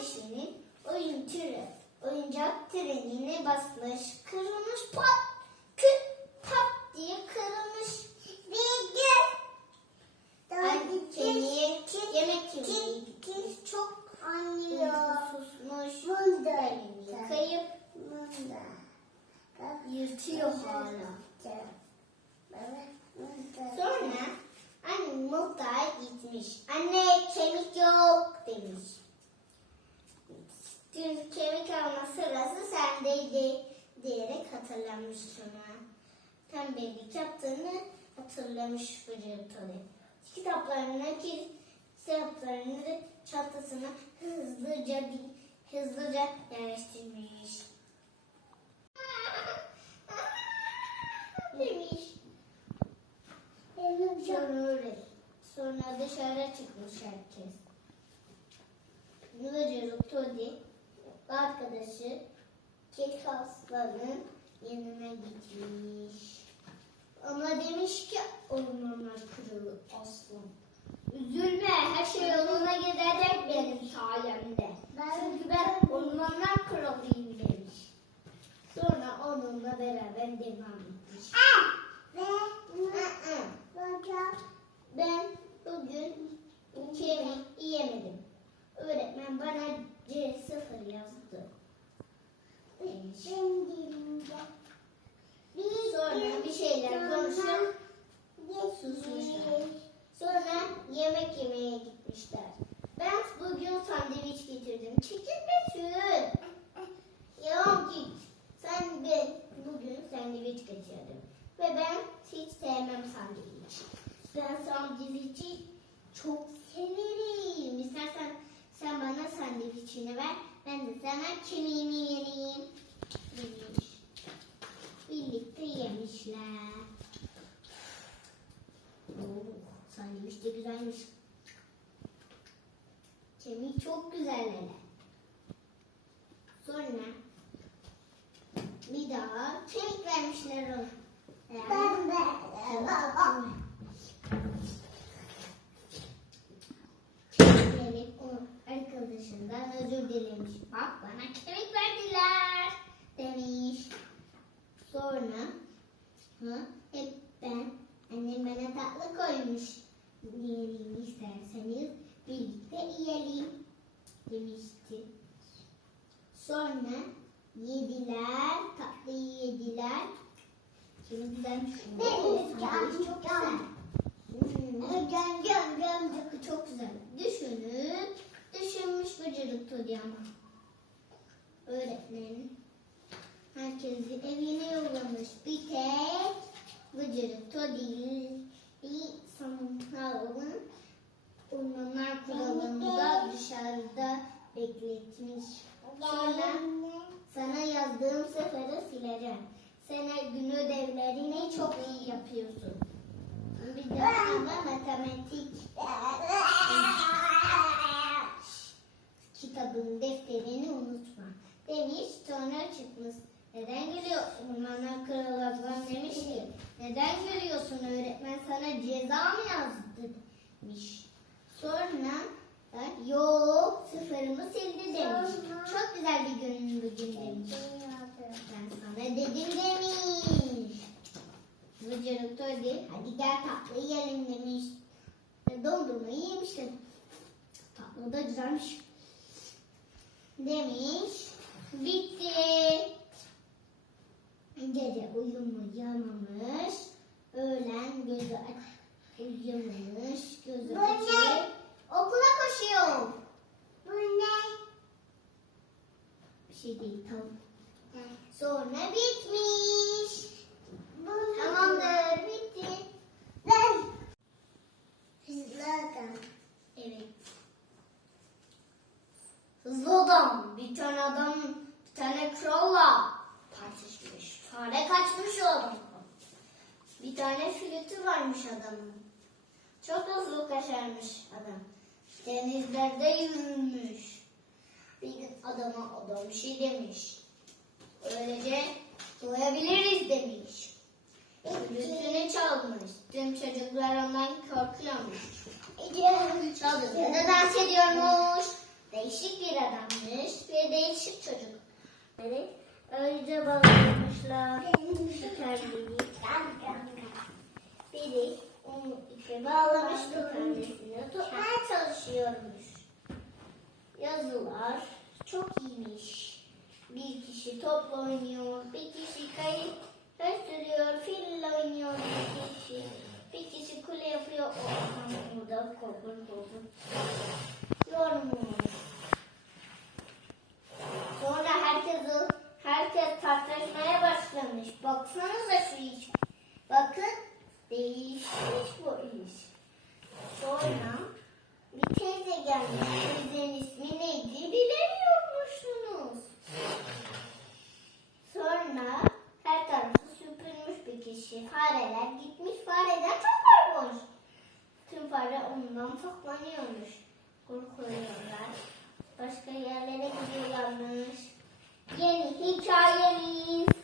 kardeşinin oyun türü, oyuncak trenine basmış, kırılmış pat, küt pat diye kırılmış. Bilgi. Ay, kemiği, yemek kemiği gitmiş. Çok Anlıyor. susmuş. Bunda. Kayıp Bunda. yırtıyor hala. Sonra anne muhtar gitmiş. Anne kemik yok demiş. Sendeydi diyerek hatırlamış sonra. Tembellik yaptığını hatırlamış Bıcırtalı. Kitaplarını ki kitaplarını çantasına hızlıca bir hızlıca yerleştirmiş. Demiş. Sonra öyle. Sonra dışarı çıkmış herkes. Nurculuk Todi arkadaşı Kek Aslan'ın yanına gitmiş. Ona demiş ki ormanlar kırılı aslan. Üzülme her şey yoluna gidecek benim sayemde. Çünkü ben ormanlar kralıyım demiş. Sonra onunla beraber devam etmiş. Aa, ben bugün kemik yiyemedim. Öğretmen bana C0 yazdı. Demiş. Sonra bir yemek yemeye gitmişler. Ben bugün sandviç getirdim. Çekil Betül. Git. Sen ben bugün sandviç getirdim. Ve ben hiç sevmem sandviç. Ben sandviçi çok severim. İstersen sen bana sandviçini ver. Ben de sana kemiğimi vereyim. Demiş. Birlikte yemişler. Oo, sandviç de güzelmiş. Kemik çok güzel hele. Sonra bir daha kemik vermişler ona. Yani, Gelip arkadaşından özür dilemiş. Bak bana kemik verdiler demiş. Sonra hı, hep ben annem bana tatlı koymuş. Yiyelim isterseniz birlikte yiyelim demişti. Sonra yediler, tatlıyı yediler. Şimdi güzelmiş. Sandviç çok güzel. Hmm. Göm göm göm çok güzel. Düşünüp düşünmüş bıcırık Todi ama. Öğretmen herkesi evine yollamış. Bir tek bıcırık Todi'yi sanırım ormanlar kuralında dışarıda bekletmiş. Sonra sana yazdığım seferi sileceğim. Sen her gün ödevlerini çok iyi yapıyorsun. Bir de ama matematik kitabın defterini unutma. Demiş sonra çıkmış. Neden gülüyorsun? Ormanlar kralı Aslan demiş ki neden gülüyorsun öğretmen sana ceza mı yazdı demiş. Sonra da, yok sıfırımı sildi demiş. Çok güzel bir gün bugün demiş. Ben sana dedim demiş. Vıcırık Todi hadi gel tatlı yiyelim demiş. E, Dondurmayı yemiştim. Tatlı da güzelmiş. Demiş. Bitti. Gece uyumayamamış. Öğlen gözü aç. Uyumamış. Gözü Bu açık. ne? Okula koşuyor. Bir şey değil tamam. Sonra bitmiş. Tamamdır bitti. Evet. Hızlı adam. Bir tane adam, bir tane kralla tartışmış. Fare kaçmış o adam. Bir tane flütü varmış adamın. Çok hızlı kaçarmış adam. Denizlerde yürümüş. Bir gün adama adam bir şey demiş. Öylece doyabiliriz demiş. Flütünü çalmış. Tüm çocuklar ondan korkuyormuş. Çaldığında dans ediyormuş. Değişik bir adam. çocuk. Evet. Öylece bağlamışlar. Dikenliği. Biri onu ipe bağlamış kendisini tutmaya çalışıyormuş. Yazılar çok iyiymiş. Bir kişi topla oynuyor, bir kişi kayıp tutuklanıyormuş. Korkuyorlar. Başka yerlere gidiyorlarmış. Yeni hikayemiz.